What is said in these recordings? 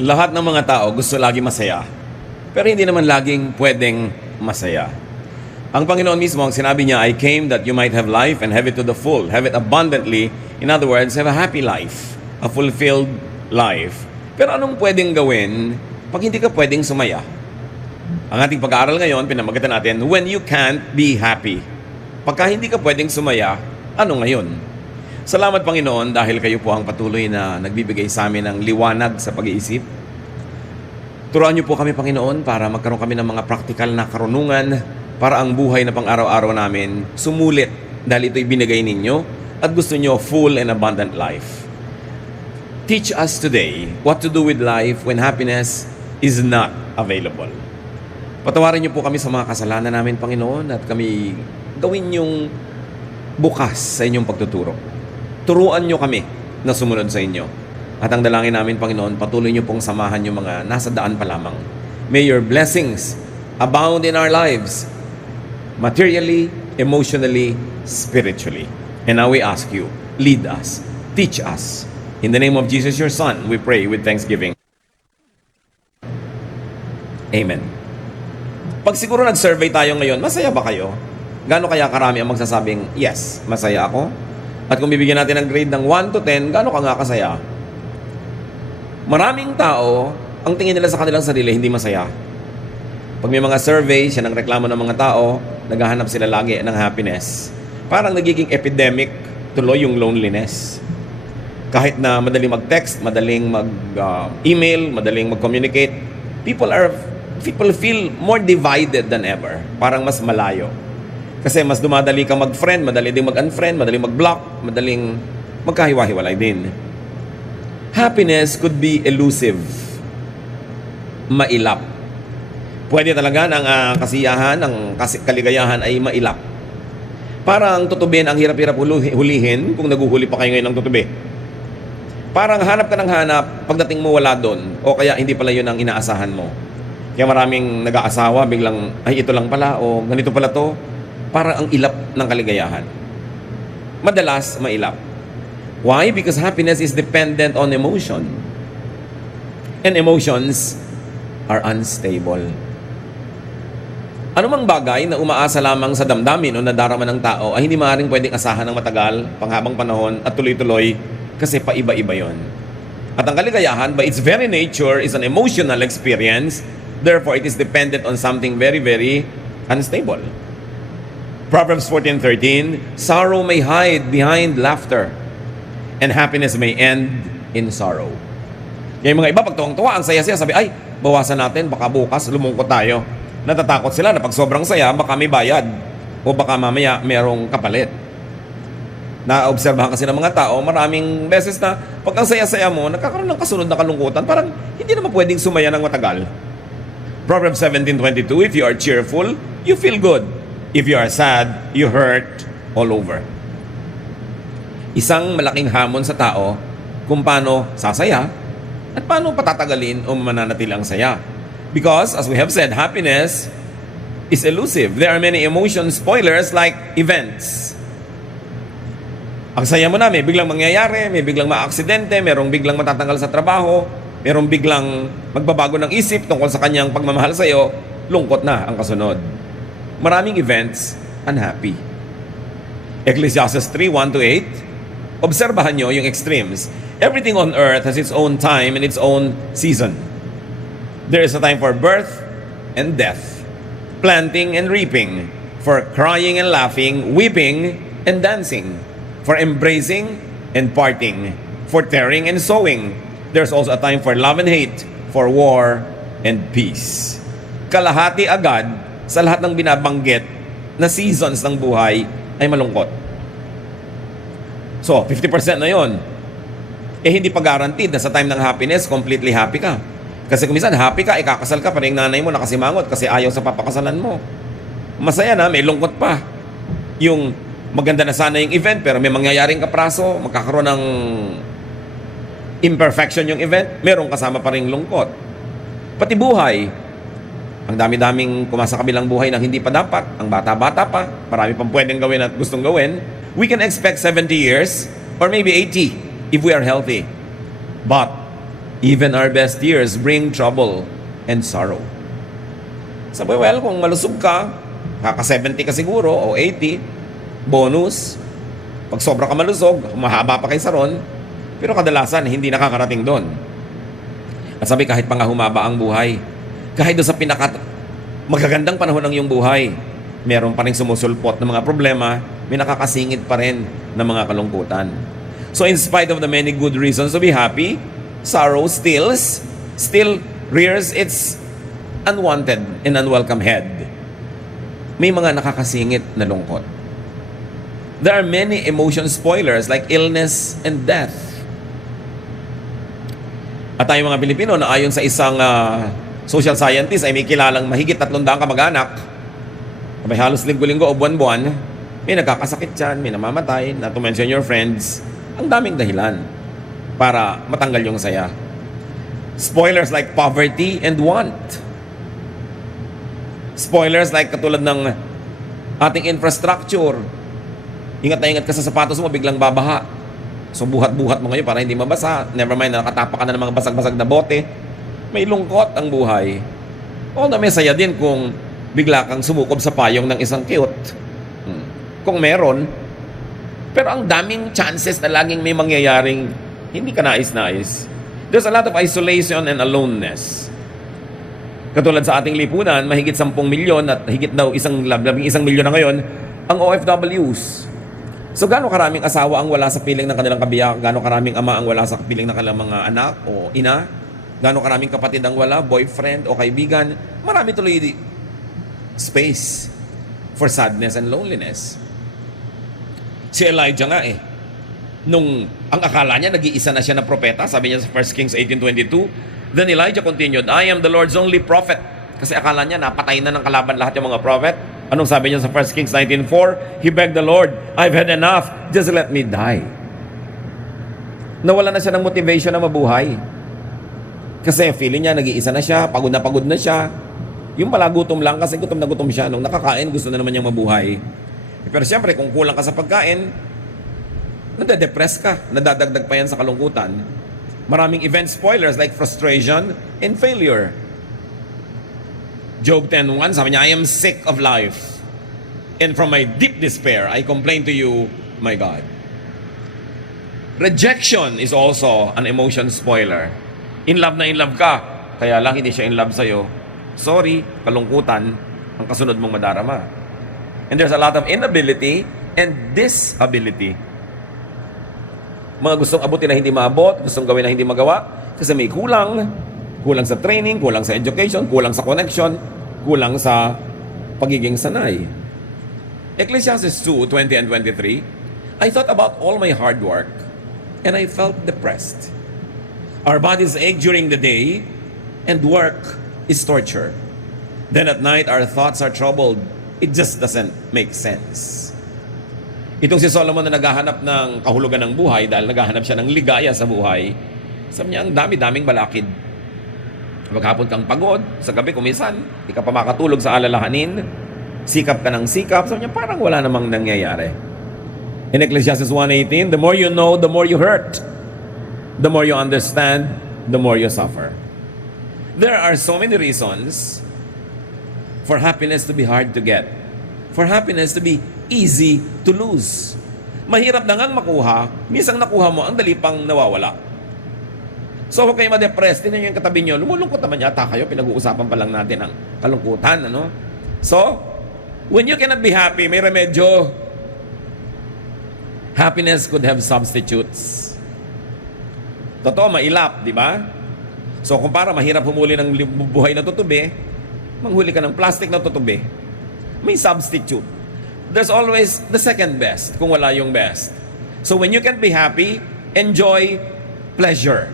Lahat ng mga tao gusto lagi masaya, pero hindi naman laging pwedeng masaya. Ang Panginoon mismo, ang sinabi niya, I came that you might have life and have it to the full, have it abundantly. In other words, have a happy life, a fulfilled life. Pero anong pwedeng gawin pag hindi ka pwedeng sumaya? Ang ating pag-aaral ngayon, pinamagatan natin, when you can't be happy. Pagka hindi ka pwedeng sumaya, ano ngayon? Salamat Panginoon dahil kayo po ang patuloy na nagbibigay sa amin ng liwanag sa pag-iisip. Turuan niyo po kami Panginoon para magkaroon kami ng mga praktikal na karunungan para ang buhay na pang-araw-araw namin sumulit dahil ito'y binigay ninyo at gusto niyo full and abundant life. Teach us today what to do with life when happiness is not available. Patawarin niyo po kami sa mga kasalanan namin Panginoon at kami gawin yung bukas sa inyong pagtuturo. Turuan nyo kami na sumunod sa inyo. At ang dalangin namin, Panginoon, patuloy nyo pong samahan yung mga nasa daan pa lamang. May your blessings abound in our lives, materially, emotionally, spiritually. And now we ask you, lead us, teach us. In the name of Jesus, your Son, we pray with thanksgiving. Amen. Pag siguro nag-survey tayo ngayon, masaya ba kayo? Gaano kaya karami ang magsasabing, yes, masaya ako? At kung bibigyan natin ng grade ng 1 to 10, gaano ka nga kasaya? Maraming tao, ang tingin nila sa kanilang sarili, hindi masaya. Pag may mga survey, siya ng reklamo ng mga tao, naghahanap sila lagi ng happiness. Parang nagiging epidemic tuloy yung loneliness. Kahit na madaling mag-text, madaling mag-email, madaling mag-communicate, people feel more divided than ever. Parang mas malayo. Kasi mas dumadali kang mag-friend, madali din mag-unfriend, madaling mag-block, madaling magkahiwa-hiwalay din. Happiness could be elusive. Mailap. Pwede talaga ng kasiyahan, ng kaligayahan ay mailap. Parang tutubin, ang hirap-hirap hulihin kung naguhuli pa kayo ngayon ng tutubi. Parang hanap ka ng hanap, pagdating mo wala doon, o kaya hindi pala yun ang inaasahan mo. Kaya maraming nag-aasawa, biglang, ay ito lang pala, o ganito pala to. Parang ang ilap ng kaligayahan. Madalas, mailap. Why? Because happiness is dependent on emotion. And emotions are unstable. Anumang bagay na umaasa lamang sa damdamin o nadarama ng tao ay hindi maaaring pwedeng asahan ng matagal, panghabang panahon at tuloy-tuloy kasi paiba-iba yon. At ang kaligayahan, by its very nature, is an emotional experience. Therefore, it is dependent on something very, very unstable. Proverbs 14:13, sorrow may hide behind laughter, and happiness may end in sorrow. Yung mga iba, pag tuwang-tuwa, ang saya-saya, sabi, ay, bawasan natin, baka bukas, lumungkot tayo. Natatakot sila na pag sobrang saya, baka may bayad, o baka mamaya merong kapalit. Naobserbahan kasi ng mga tao, maraming beses na, pag ang saya-saya mo, nagkakaroon ng kasunod na kalungkutan, parang hindi naman pwedeng sumaya ng matagal. Proverbs 17:22, if you are cheerful, you feel good. If you are sad, you hurt all over. Isang malaking hamon sa tao kung paano sasaya at paano patatagalin o mananatili ang saya. Because, as we have said, happiness is elusive. There are many emotion spoilers like events. Ang saya mo na, may biglang mangyayari, may biglang maaksidente, merong biglang matatanggal sa trabaho, merong biglang magbabago ng isip tungkol sa kanyang pagmamahal sa iyo, lungkot na ang kasunod. Maraming events, unhappy. Ecclesiastes 3:1-8, obserbahan nyo yung extremes. Everything on earth has its own time and its own season. There is a time for birth and death, planting and reaping, for crying and laughing, weeping and dancing, for embracing and parting, for tearing and sowing. There's also a time for love and hate, for war and peace. Kalahati agad sa lahat ng binabanggit na seasons ng buhay ay malungkot. So, 50% na yon. Hindi pa guaranteed na sa time ng happiness, completely happy ka. Kasi kung minsan, happy ka, ikakasal ka, parang nanay mo nakasimangot kasi ayaw sa papakasalan mo. Masaya na, may lungkot pa. Yung maganda na sana yung event, pero may mangyayaring kapraso, magkakaroon ng imperfection yung event, merong kasama pa rin lungkot. Pati buhay, ang dami-daming kumasa kabilang buhay na hindi pa dapat, ang bata-bata pa, marami pang pwedeng gawin at gustong gawin. We can expect 70 years or maybe 80 if we are healthy. But Even our best years bring trouble and sorrow. Sabi, well, kung malusog ka, kaka-70 ka siguro o 80, bonus. Pag sobra ka malusog, mahaba pa kay Saron, pero kadalasan hindi nakakarating doon. At sabi, kahit pa nga humaba ang buhay, kahit doon sa magagandang panahon ng iyong buhay, meron pa rin sumusulpot ng mga problema, may nakakasingit pa rin ng mga kalungkutan. So in spite of the many good reasons to be happy, sorrow still rears its unwanted and unwelcome head. May mga nakakasingit na lungkot. There are many emotion spoilers like illness and death. At tayong mga Pilipino na ayon sa isang social scientist ay may kilalang mahigit 300 kamag-anak. May halos linggo-linggo o buwan-buwan, may nagkakasakit dyan, may namamatay, not to mention your friends. Ang daming dahilan para matanggal yung saya. Spoilers like poverty and want. Spoilers like katulad ng ating infrastructure. Ingat na ingat ka sa sapatos mo, biglang babaha. So buhat-buhat mo ngayon para hindi mabasa. Never mind, nakatapak ka na ng mga basag-basag na bote. May lungkot ang buhay. O na may saya din kung bigla kang sumukob sa payong ng isang cute. Kung meron. Pero ang daming chances na laging may mangyayaring hindi ka nais-nais. There's a lot of isolation and aloneness. Katulad sa ating lipunan, mahigit 10 milyon at higit daw 1 milyon na ngayon ang OFWs. So gaano karaming asawa ang wala sa piling ng kanilang kabiyak? Gaano karaming ama ang wala sa piling ng kanilang mga anak o ina? Gaano karaming kapatid ang wala, boyfriend o kaibigan? Marami tuloy space for sadness and loneliness. Si Elijah nga nung ang akala niya nag-iisa na siya na propeta, sabi niya sa 1 Kings 18:22, then Elijah continued, I am the Lord's only prophet. Kasi akala niya napatay na ng kalaban lahat yung mga prophet. Anong sabi niya sa 1 Kings 19:4? He begged the Lord, I've had enough, just let me die. Nawala na siya ng motivation na mabuhay. Kasi feeling niya nag-iisa na siya, pagod na siya. Yung pala gutom lang kasi gutom na gutom siya. Nung nakakain, gusto na naman niyang mabuhay. Pero siyempre, kung kulang ka sa pagkain, nade-depress ka, nadadagdag pa yan sa kalungkutan. Maraming event spoilers like frustration and failure. Job 10:1, sabi niya, I am sick of life. And from my deep despair, I complain to you, my God. Rejection is also an emotion spoiler. In love ka, kaya lang hindi siya in love sa'yo. Sorry, kalungkutan ang kasunod mong madarama. And there's a lot of inability and disability. Mga gustong abutin na hindi maabot, gustong gawin na hindi magawa, kasi may kulang sa training, kulang sa education, kulang sa connection, kulang sa pagiging sanay. Ecclesiastes 2:20 and 23, I thought about all my hard work and I felt depressed. Our bodies ache during the day and work is torture. Then at night our thoughts are troubled. It just doesn't make sense. Itong si Solomon na naghahanap ng kahulugan ng buhay dahil naghahanap siya ng ligaya sa buhay, sabi niya, ang dami-daming balakid. Maghapon kang pagod, sa gabi kumisan, di ka pa makatulog sa alalahanin, sikap ka ng sikap, sabi niya, parang wala namang nangyayari. In Ecclesiastes 1:18, the more you know, the more you hurt. The more you understand, the more you suffer. There are so many reasons for happiness to be hard to get. For happiness to be easy to lose. Mahirap na ngang makuha, minsan nakuha mo, ang dali pang nawawala. So huwag kayo ma-depress. Tingnan nyo yung katabi nyo, lumulungkot naman yata kayo, pinag-uusapan pa lang natin ang kalungkutan. So, when you cannot be happy, may remedyo. Happiness could have substitutes. Totoo, mailap, di ba? So kung para mahirap humuli ng buhay na tutubi, manghuli ka ng plastic na tutubi. May substitute. There's always the second best kung wala yung best. So when you can be happy, enjoy pleasure.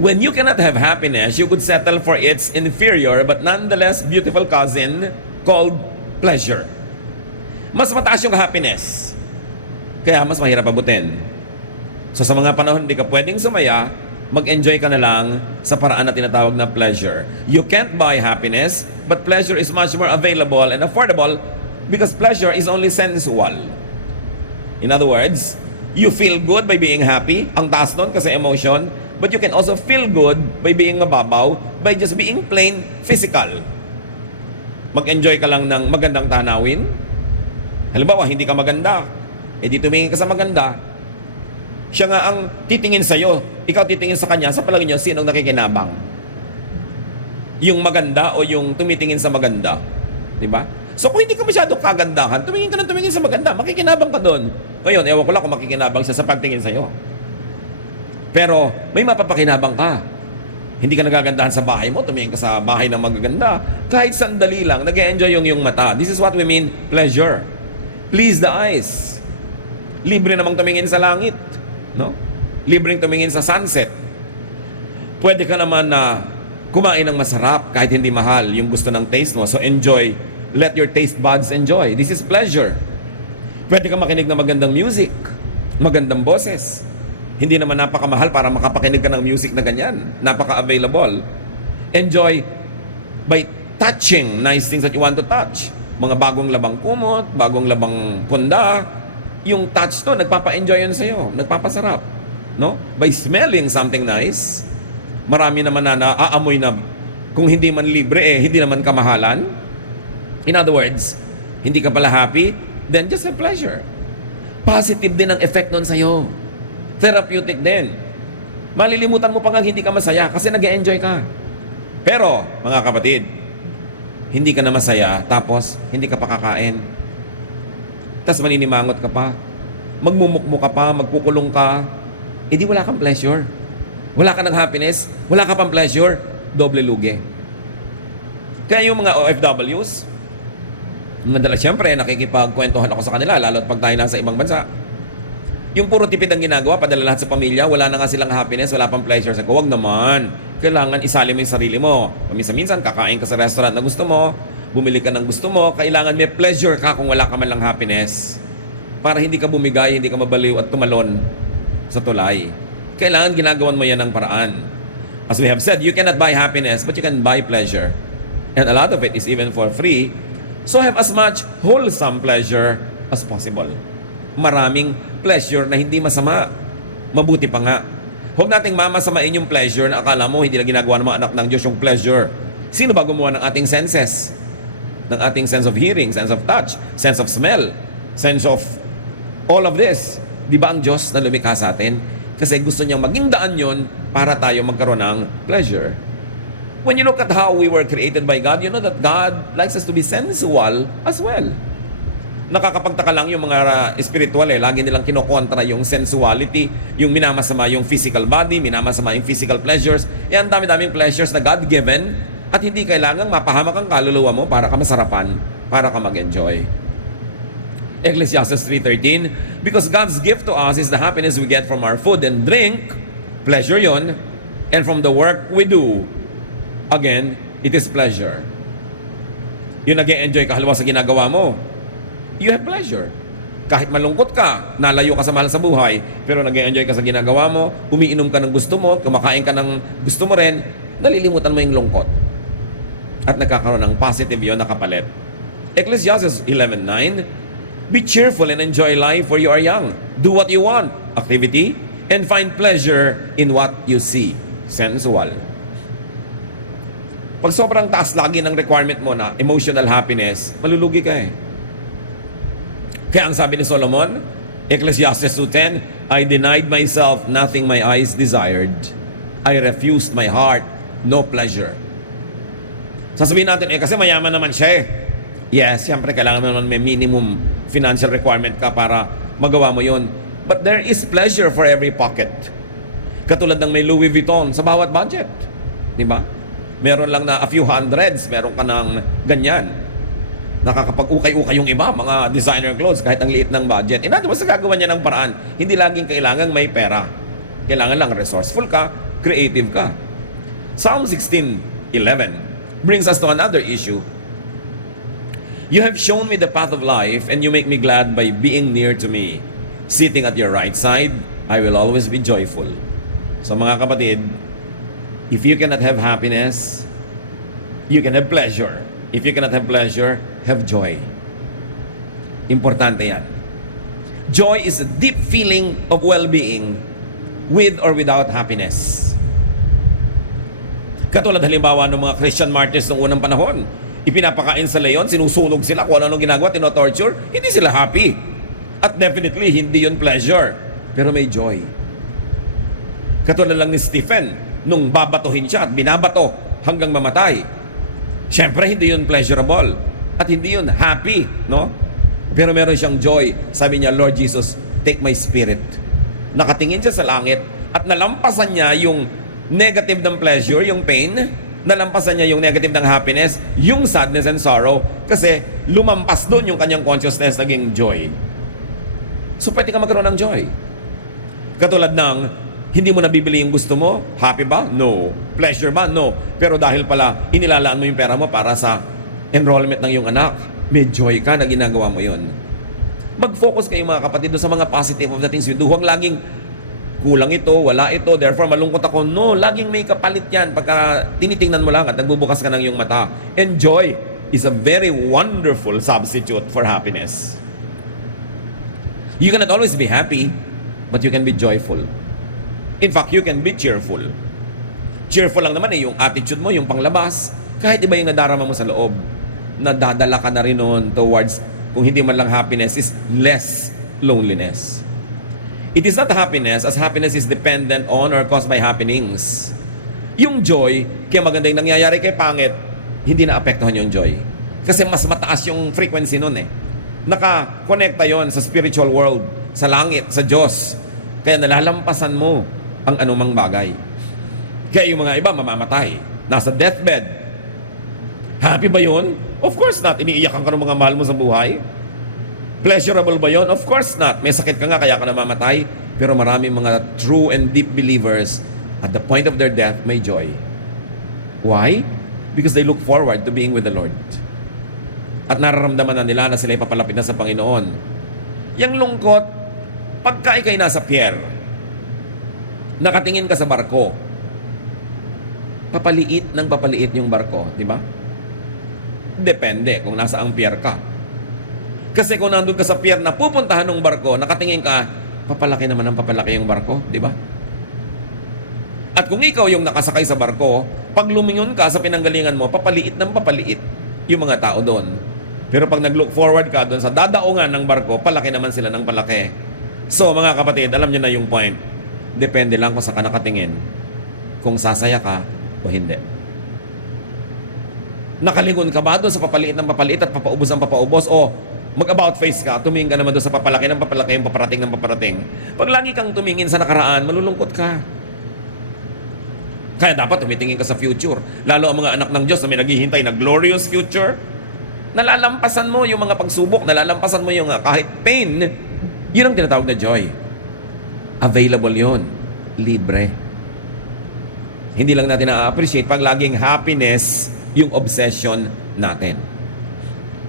When you cannot have happiness, you could settle for its inferior but nonetheless beautiful cousin called pleasure. Mas mataas yung happiness, kaya mas mahirap abutin. So sa mga panahon hindi ka pwedeng sumaya, mag-enjoy ka na lang sa paraan na tinatawag na pleasure. You can't buy happiness, but pleasure is much more available and affordable because pleasure is only sensual. In other words, You feel good by being happy. Ang taas nun kasi emotion. But you can also feel good by being mababaw, by just being plain physical. Mag-enjoy ka lang ng magandang tanawin. Halimbawa, hindi ka maganda. Eh di tumingin ka sa maganda. Siya nga ang titingin sa'yo. Ikaw titingin sa kanya. Sa palagay niyo, sinong nakikinabang? Yung maganda o yung tumitingin sa maganda? Diba? So kung hindi ka masyadong kagandahan, tumingin ka ng tumingin sa maganda. Makikinabang ka doon. Ngayon, ewan ko lang kung makikinabang siya sa pagtingin sa'yo. Pero may mapapakinabang ka. Hindi ka nagagandahan sa bahay mo, tumingin ka sa bahay ng magaganda. Kahit sandali lang, nag-enjoy yung mata. This is what we mean pleasure. Please the eyes. Libre namang tumingin sa langit. No? Libreng tumingin sa sunset. Pwede ka naman na kumain ng masarap kahit hindi mahal yung gusto ng taste mo. So enjoy. Let your taste buds enjoy. This is pleasure. Pwede ka makinig ng magandang music. Magandang boses. Hindi naman napakamahal para makapakinig ka ng music na ganyan. Napaka-available. Enjoy by touching nice things that you want to touch. Mga bagong labang kumot, bagong labang punda. Yung touch to, nagpapa-enjoy yun sa'yo. Nagpapasarap. No? By smelling something nice. Marami naman na naaamoy na kung hindi man libre hindi naman kamahalan. In other words, hindi ka pala happy, then just have pleasure. Positive din ang effect nun sa'yo. Therapeutic din. Malilimutan mo pa nga hindi ka masaya kasi nag-enjoy ka. Pero, mga kapatid, hindi ka na masaya tapos hindi ka pa kakain. Tapos maninimangot ka pa. Magmumukmo ka pa, magkukulong ka. Eh di wala kang pleasure. Wala ka ng happiness, wala ka pang pleasure, doble lugi. Kaya yung mga OFWs, madalas siyempre nakikipagkwentuhan ako sa kanila, lalo't pag tayo nasa ibang bansa. Yung puro tipid ang ginagawa, padala lahat sa pamilya, wala na nga silang happiness, wala pang pleasure. Sabi ko, wag naman. Kailangan isali mo yung sarili mo. Paminsan-minsan, kakain ka sa restaurant na gusto mo, bumili ka ng gusto mo, kailangan may pleasure ka kung wala ka man lang happiness. Para hindi ka bumigay, hindi ka mabaliw at tumalon sa tulay. Kailangan ginagawan mo yan ng paraan. As we have said, you cannot buy happiness, but you can buy pleasure. And a lot of it is even for free. So have as much wholesome pleasure as possible. Maraming pleasure na hindi masama. Mabuti pa nga. Huwag nating mamasamain yung pleasure na akala mo hindi na ginagawa ng mga anak ng Diyos yung pleasure. Sino ba gumawa ng ating senses? Ng ating sense of hearing, sense of touch, sense of smell, sense of all of this. Di ba ang Diyos na lumikha sa atin? Kasi gusto niyang maging daan yun para tayo magkaroon ng pleasure. When you look at how we were created by God, you know that God likes us to be sensual as well. Nakakapagtaka lang yung mga spiritual lagi nilang kinokontra yung sensuality, yung minamasama yung physical body, minamasama yung physical pleasures. Ang dami-daming pleasures na God-given at hindi kailangang mapahamak ang kaluluwa mo para ka masarapan, para ka mag-enjoy. Ecclesiastes 3:13, because God's gift to us is the happiness we get from our food and drink, pleasure yon, and from the work we do. Again, it is pleasure. Yung nag-enjoy ka halimbawa sa ginagawa mo, you have pleasure. Kahit malungkot ka, nalayo ka sa mahal sa buhay, pero nag-enjoy ka sa ginagawa mo, umiinom ka ng gusto mo, kumakain ka ng gusto mo rin, nalilimutan mo yung lungkot. At nagkakaroon ng positive yon na kapalit. Ecclesiastes 11:9, be cheerful and enjoy life for you are young. Do what you want, activity, and find pleasure in what you see. Sensual. Pag sobrang taas lagi ng requirement mo na emotional happiness, malulugi ka Kaya ang sabi ni Solomon, Ecclesiastes 2:10, I denied myself nothing my eyes desired. I refused my heart no pleasure. Sasabihin natin, kasi mayaman naman siya Yes, siyempre kailangan mo naman may minimum financial requirement ka para magawa mo yon. But there is pleasure for every pocket. Katulad ng may Louis Vuitton sa bawat budget. Di ba? Meron lang na a few hundreds, meron ka ng ganyan. Nakakapag-ukay-ukay yung iba, mga designer clothes, kahit ang liit ng budget. Inato mo sa gagawa niya ng paraan. Hindi laging kailangan may pera. Kailangan lang resourceful ka, creative ka. Psalm 16:11 brings us to another issue. You have shown me the path of life, and you make me glad by being near to me. Sitting at your right side, I will always be joyful. So mga kapatid, if you cannot have happiness, you can have pleasure. If you cannot have pleasure, have joy. Importante yan. Joy is a deep feeling of well-being with or without happiness. Katulad halimbawa ng mga Christian martyrs noong unang panahon. Ipinapakain sa leon, sinusunog sila, kung ano ginagawa, tinotorture. Hindi sila happy. At definitely, hindi yun pleasure. Pero may joy. Katulad lang ni Stephen, nung babatuhin siya at binabato hanggang mamatay. Siyempre, hindi yun pleasurable. At hindi yun happy, no? Pero meron siyang joy. Sabi niya, Lord Jesus, take my spirit. Nakatingin siya sa langit at nalampasan niya yung negative ng pleasure, yung pain. Nalampasan niya yung negative ng happiness, yung sadness and sorrow. Kasi lumampas doon yung kanyang consciousness, naging joy. So pwede ka magkaroon ng joy. Katulad ng, hindi mo nabibili yung gusto mo, happy ba? No. Pleasure ba? No. Pero dahil pala, inilalaan mo yung pera mo para sa enrollment ng iyong anak, may joy ka na ginagawa mo yun. Mag-focus kayo mga kapatid sa mga positive of the things you do. Huwag laging kulang ito, wala ito, therefore malungkot ako. No, laging may kapalit yan pagka tinitingnan mo lang at nagbubukas ka ng iyong mata. And joy is a very wonderful substitute for happiness. You cannot always be happy, but you can be joyful. In fact, you can be cheerful. Cheerful lang naman yung attitude mo, yung panglabas. Kahit iba yung nadarama mo sa loob, nadadala ka na rin nun towards, kung hindi man lang happiness, is less loneliness. It is not happiness, as happiness is dependent on or caused by happenings. Yung joy, kaya maganda yung nangyayari kay pangit, hindi na apektuhan yung joy. Kasi mas mataas yung frequency nun eh. Naka-connecta yon sa spiritual world, sa langit, sa Diyos. Kaya nalalampasan mo ang anumang bagay. Kaya yung mga iba mamamatay, nasa deathbed. Happy ba yun? Of course not. Iniiyakan ka ng mga mahal mo sa buhay. Pleasurable ba yun? Of course not. May sakit ka nga kaya ka namamatay. Pero marami mga true and deep believers at the point of their death may joy. Why? Because they look forward to being with the Lord. At nararamdaman na nila na sila papalapit na sa Panginoon. Yang lungkot, pagka ikay nasa pier, nakatingin ka sa barko, papaliit ng papaliit yung barko, di ba? Depende kung nasa ang pier ka. Kasi kung nandun ka sa pier na pupuntahan ng barko, nakatingin ka, papalaki naman ang papalaki yung barko, di ba? At kung ikaw yung nakasakay sa barko, pag lumingon ka sa pinanggalingan mo, papaliit ng papaliit yung mga tao doon. Pero pag nag-look forward ka doon sa dadaungan ng barko, palaki naman sila ng palaki. So mga kapatid, alam niyo na yung point. Depende lang kung saan ka nakatingin. Kung sasaya ka o hindi. Nakalingon ka ba doon sa papaliit ng papaliit at papaubos ng papaubos? O mag-about face ka, tumingin ka naman doon sa papalaki ng papalaki, yung paparating ng paparating. Pag lagi kang tumingin sa nakaraan, malulungkot ka. Kaya dapat tumitingin ka sa future. Lalo ang mga anak ng Diyos na may naghihintay na glorious future. Nalalampasan mo yung mga pagsubok, nalalampasan mo yung kahit pain. Yun ang tinatawag na joy. Available yun. Libre. Hindi lang natin na-appreciate pag laging happiness yung obsession natin.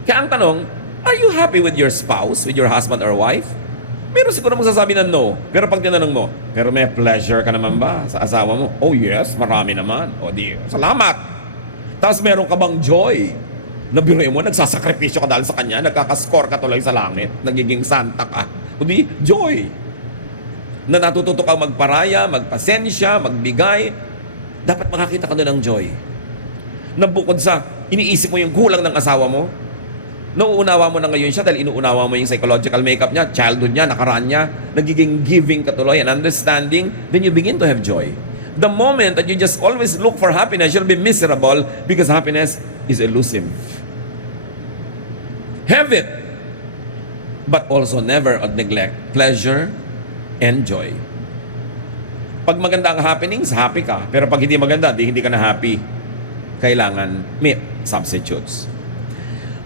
Kaya ang tanong, are you happy with your spouse, with your husband or wife? Meron siguro magsasabi na no. Pero pag tinanong mo, pero may pleasure ka naman ba sa asawa mo? Oh yes, marami naman. O di, salamat. Tapos meron ka bang joy? Nabiruin mo, nagsasakripisyo ka dahil sa kanya, nagkakaskor ka tuloy sa langit, nagiging santa ka. O di, joy. Na natututo kang magparaya, magpasensya, magbigay. Dapat makakita ka doon ng joy. Na bukod sa iniisip mo yung kulang ng asawa mo, nauunawa mo na ngayon siya dahil inuunawa mo yung psychological makeup niya, childhood niya, nakaraan niya, nagiging giving ka tuloy and understanding, then you begin to have joy. The moment that you just always look for happiness, you'll be miserable because happiness is elusive. Have it, but also never neglect pleasure and joy. Pag maganda ang happenings, happy ka. Pero pag hindi maganda, hindi ka na happy. Kailangan may substitutes.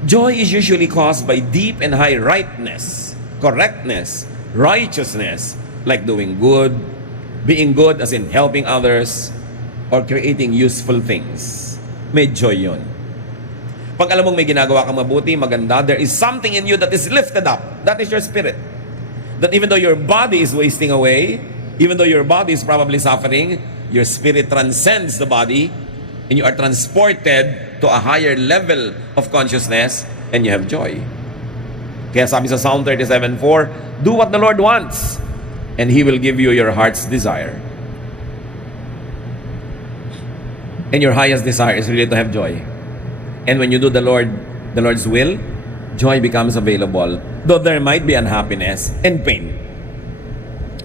Joy is usually caused by deep and high rightness, correctness, righteousness, like doing good, being good as in helping others, or creating useful things. May joy yun. Pag alam mong may ginagawa kang mabuti, maganda, there is something in you that is lifted up. That is your spirit. That even though your body is wasting away, even though your body is probably suffering, your spirit transcends the body, and you are transported to a higher level of consciousness, and you have joy. Kaya sabi sa Psalm 37:4, do what the Lord wants, and He will give you your heart's desire. And your highest desire is really to have joy. And when you do the Lord's will, joy becomes available, though there might be unhappiness and pain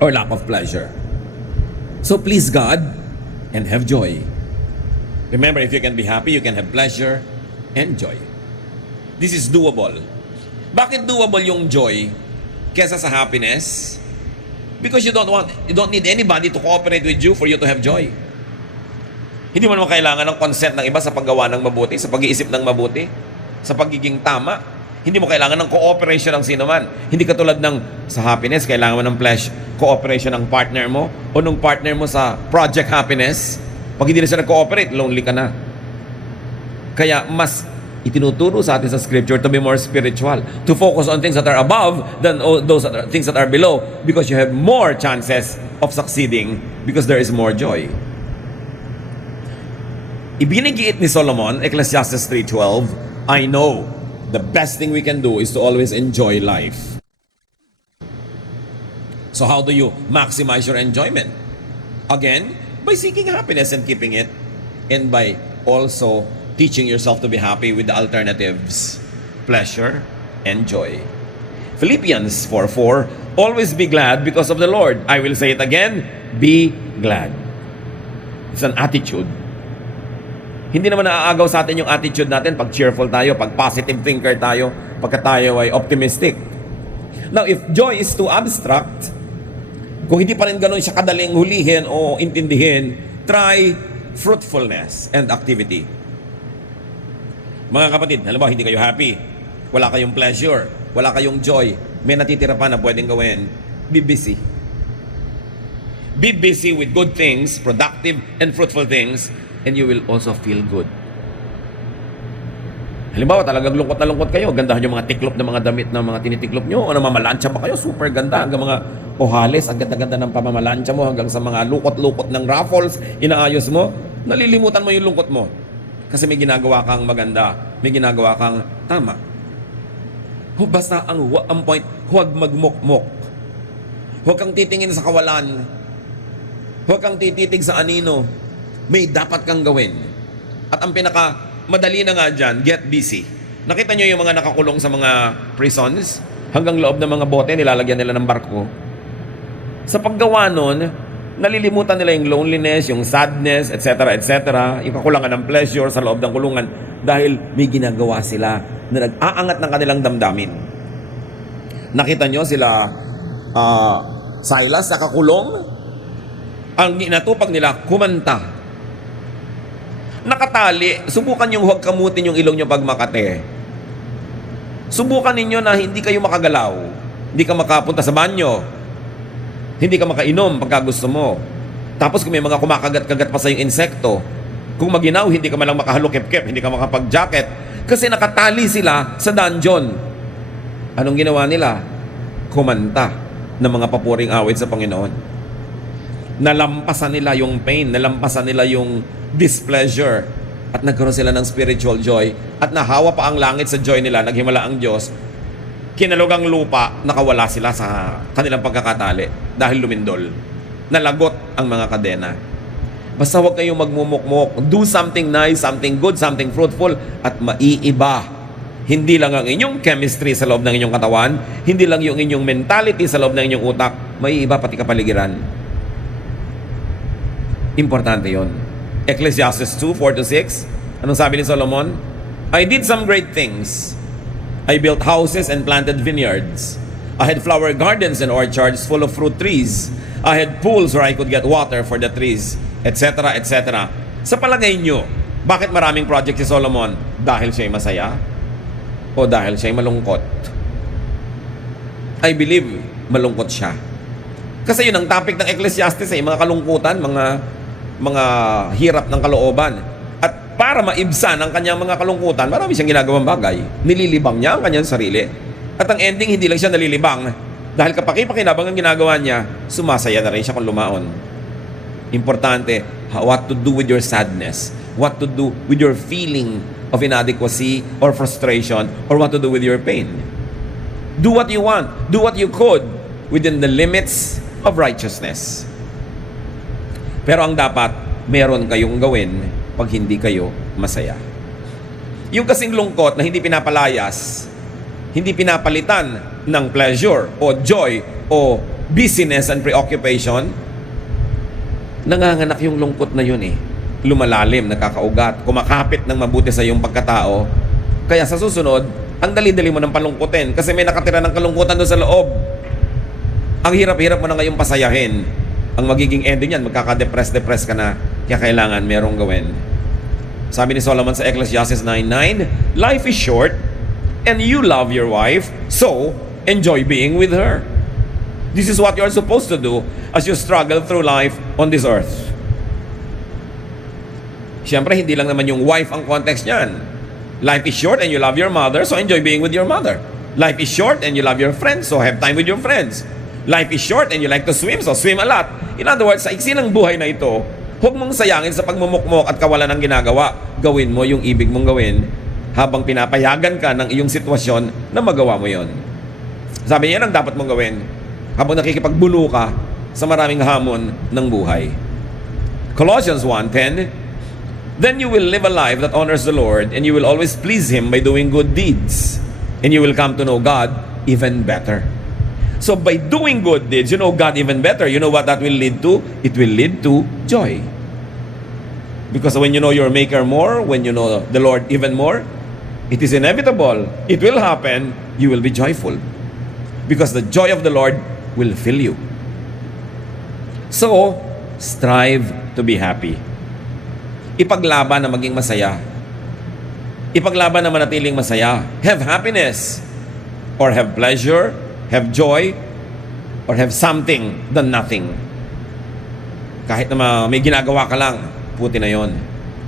or lack of pleasure. So please God and have joy. Remember, if you can be happy, you can have pleasure and joy. This is doable. Bakit doable yung joy kesa sa happiness? Because you don't need anybody to cooperate with you for you to have joy. Hindi mo naman kailangan ng consent ng iba sa paggawa ng mabuti, sa pag-iisip ng mabuti, sa pagiging tama. Hindi mo kailangan ng cooperation ng sino man. Hindi katulad ng sa happiness, kailangan mo ng cooperation ng partner mo o ng partner mo sa project happiness. Pag hindi na siya nag-cooperate, lonely ka na. Kaya mas itinuturo sa atin sa scripture to be more spiritual, to focus on things that are above than those things that are below, because you have more chances of succeeding because there is more joy. Ibinigit ni Solomon, Ecclesiastes 3:12, I know the best thing we can do is to always enjoy life. So how do you maximize your enjoyment? Again, by seeking happiness and keeping it, and by also teaching yourself to be happy with the alternatives, pleasure and joy. Philippians 4:4, always be glad because of the Lord. I will say it again, be glad. It's an attitude. Hindi naman naaagaw sa atin yung attitude natin pag cheerful tayo, pag positive thinker tayo, pagka tayo ay optimistic. Now, if joy is too abstract, kung hindi pa rin ganun siya kadaling hulihin o intindihin, try fruitfulness and activity. Mga kapatid, halimbawa hindi kayo happy, wala kayong pleasure, wala kayong joy, may natitira pa na pwedeng gawin, be busy. Be busy with good things, productive and fruitful things, and you will also feel good. Halimbawa, talagang lungkot na lungkot kayo, gandahan yung mga tiklop na mga damit na mga tinitiklop nyo, o namamalansya pa kayo, super ganda, hanggang mga ohales, ang ganda-ganda ng pamamalansya mo, hanggang sa mga lukot-lukot ng raffles, inaayos mo, nalilimutan mo yung lungkot mo. Kasi may ginagawa kang maganda, may ginagawa kang tama. Basta ang point, huwag magmukmok. Huwag kang titingin sa kawalan. Huwag kang tititig sa anino. May dapat kang gawin. At ang pinaka-madali na nga dyan, get busy. Nakita nyo yung mga nakakulong sa mga prisons? Hanggang loob ng mga bote, nilalagyan nila ng barko. Sa paggawa nun, nalilimutan nila yung loneliness, yung sadness, etc., etc., yung kakulangan ng pleasure sa loob ng kulungan dahil may ginagawa sila na nag-aangat ng kanilang damdamin. Nakita nyo sila Silas nakakulong, ang inatupag nila kumanta. Nakatali, subukan yung huwag kamutin yung ilong nyo pag makate. Subukan ninyo na hindi kayo makagalaw, hindi ka makapunta sa banyo, hindi ka makainom pagka gusto mo. Tapos kung may mga kumakagat-kagat pa sa yung insekto, kung maginaw, hindi ka malang makahalukip-kip, hindi ka makapag-jacket. Kasi nakatali sila sa dungeon. Anong ginawa nila? Kumanta ng mga papuring awit sa Panginoon. Nalampasan nila yung pain, nalampasan nila yung displeasure, at nagkaroon sila ng spiritual joy, at nahawa pa ang langit sa joy nila, naghimala ang Diyos. Kinalugang lupa, nakawala sila sa kanilang pagkakatali dahil lumindol. Nalagot ang mga kadena. Basta huwag kayong magmumukmok. Do something nice, something good, something fruitful, at maiiba. Hindi lang ang inyong chemistry sa loob ng inyong katawan, hindi lang yung inyong mentality sa loob ng inyong utak, maiiba pati kapaligiran. Importante yon. Ecclesiastes 2:4-6. Anong sabi ni Solomon? I did some great things. I built houses and planted vineyards. I had flower gardens and orchards full of fruit trees. I had pools where I could get water for the trees, etc., etc. Sa palagay nyo, bakit maraming project si Solomon? Dahil siya'y masaya? O dahil siya'y malungkot? I believe malungkot siya. Kasi yun ang topic ng Ecclesiastes ay mga kalungkutan, mga hirap ng kalooban. At para maibsan ang kanyang mga kalungkutan, marami siyang ginagawang bagay. Nililibang niya ang kanyang sarili. At ang ending, hindi lang siya nalilibang. Dahil kapaki-pakinabang ang ginagawa niya, sumasaya na rin siya kung lumaon. Importante, what to do with your sadness, what to do with your feeling of inadequacy or frustration, or what to do with your pain. Do what you want. Do what you could within the limits of righteousness. Pero ang dapat, meron kayong gawin pag hindi kayo masaya. Yung kasing lungkot na hindi pinapalayas, hindi pinapalitan ng pleasure o joy o busyness and preoccupation, nanganganak yung lungkot na yun eh. Lumalalim, nakakaugat, kumakapit ng mabuti sa iyong pagkatao. Kaya sa susunod, ang dali-dali mo ng palungkutin kasi may nakatira ng kalungkutan doon sa loob. Ang hirap-hirap mo na ngayong pasayahin. Ang magiging ending yan, magkaka-depress ka na, kaya kailangan merong gawin. Sabi ni Solomon sa Ecclesiastes 9:9, life is short and you love your wife, so enjoy being with her. This is what you are supposed to do as you struggle through life on this earth. Siyempre, hindi lang naman yung wife ang context niyan. Life is short and you love your mother, so enjoy being with your mother. Life is short and you love your friends, so have time with your friends. Life is short and you like to swim, so swim a lot. In other words, sa iksi ng buhay na ito, huwag mong sayangin sa pagmumukmok at kawalan ng ginagawa. Gawin mo yung ibig mong gawin habang pinapayagan ka ng iyong sitwasyon na magawa mo yon. Sabi niya, yan ang dapat mong gawin habang nakikipagbulo ka sa maraming hamon ng buhay. Colossians 1:10, then you will live a life that honors the Lord and you will always please Him by doing good deeds and you will come to know God even better. So by doing good deeds, you know God even better. You know what that will lead to? It will lead to joy. Because when you know your Maker more, when you know the Lord even more, it is inevitable. It will happen. You will be joyful. Because the joy of the Lord will fill you. So, strive to be happy. Ipaglaban na maging masaya. Ipaglaban na manatiling masaya. Have happiness. Or have pleasure. Have joy, or have something than nothing. Kahit na may ginagawa ka lang, puti na yon.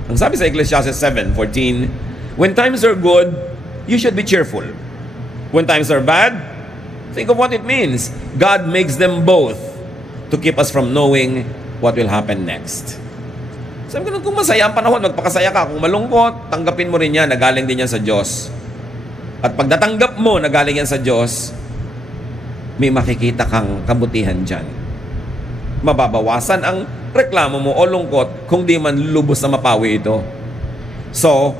Ang sabi sa Ecclesiastes 7:14, when times are good, you should be cheerful. When times are bad, think of what it means. God makes them both to keep us from knowing what will happen next. Sabi ko, kung masaya ang panahon, magpakasaya ka. Kung malungkot, tanggapin mo rin yan, nagaling din yan sa Diyos. At pag natanggap mo, nagaling yan sa Diyos, may makikita kang kabutihan dyan. Mababawasan ang reklamo mo o lungkot kung di man lubos na mapawi ito. So,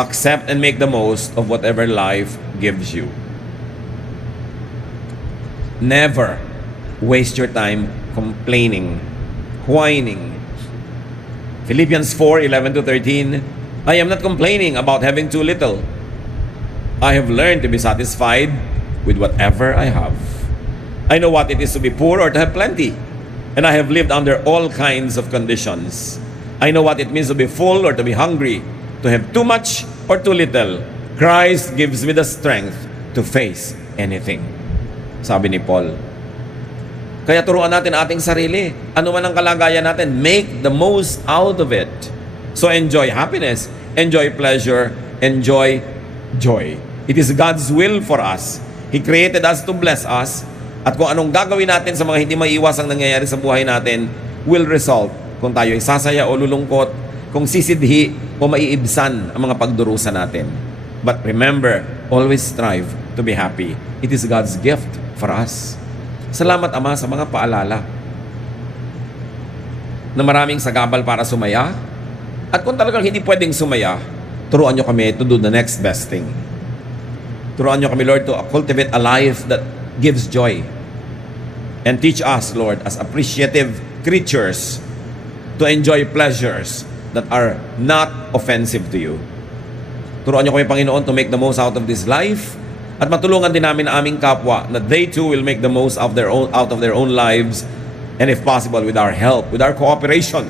accept and make the most of whatever life gives you. Never waste your time complaining, whining. Philippians 4:11-13, I am not complaining about having too little. I have learned to be satisfied with whatever I have. I know what it is to be poor or to have plenty. And I have lived under all kinds of conditions. I know what it means to be full or to be hungry, to have too much or too little. Christ gives me the strength to face anything. Sabi ni Paul. Kaya turuan natin ating sarili. Ano man ang kalagayan natin, make the most out of it. So enjoy happiness, enjoy pleasure, enjoy joy. It is God's will for us. He created us to bless us. At kung anong gagawin natin sa mga hindi maiiwasang nangyayari sa buhay natin will result kung tayo ay sasaya o lulungkot, kung sisidhi o maiibsan ang mga pagdurusa natin. But remember, always strive to be happy. It is God's gift for us. Salamat, Ama, sa mga paalala na maraming sagabal para sumaya. At kung talagang hindi pwedeng sumaya, turuan nyo kami to do the next best thing. Turuan nyo kami, Lord, to cultivate a life that gives joy. And teach us, Lord, as appreciative creatures to enjoy pleasures that are not offensive to you. Turuan niyo kami, Panginoon, to make the most out of this life at matulungan din namin ang aming kapwa na they too will make the most of their own lives, and if possible, with our help, with our cooperation.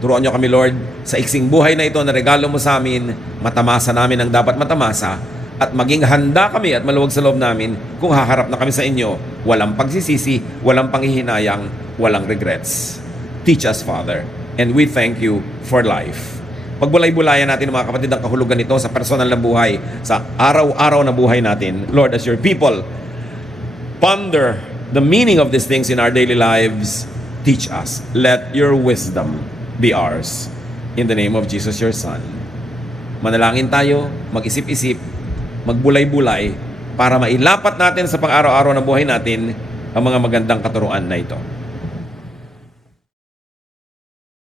Turuan niyo kami, Lord, sa iksing buhay na ito na regalo mo sa amin, matamasa namin ang dapat matamasa, at maging handa kami at maluwag sa loob namin kung haharap na kami sa inyo. Walang pagsisisi, walang panghihinayang, walang regrets. Teach us, Father, and we thank you for life. Pagbulay-bulayan natin, mga kapatid, ang kahulugan nito sa personal na buhay, sa araw-araw na buhay natin. Lord, as your people, ponder the meaning of these things in our daily lives. Teach us. Let your wisdom be ours. In the name of Jesus, your Son. Manalangin tayo, mag-isip-isip, magbulay-bulay, para mailapat natin sa pang-araw-araw na buhay natin ang mga magandang katuruan na ito.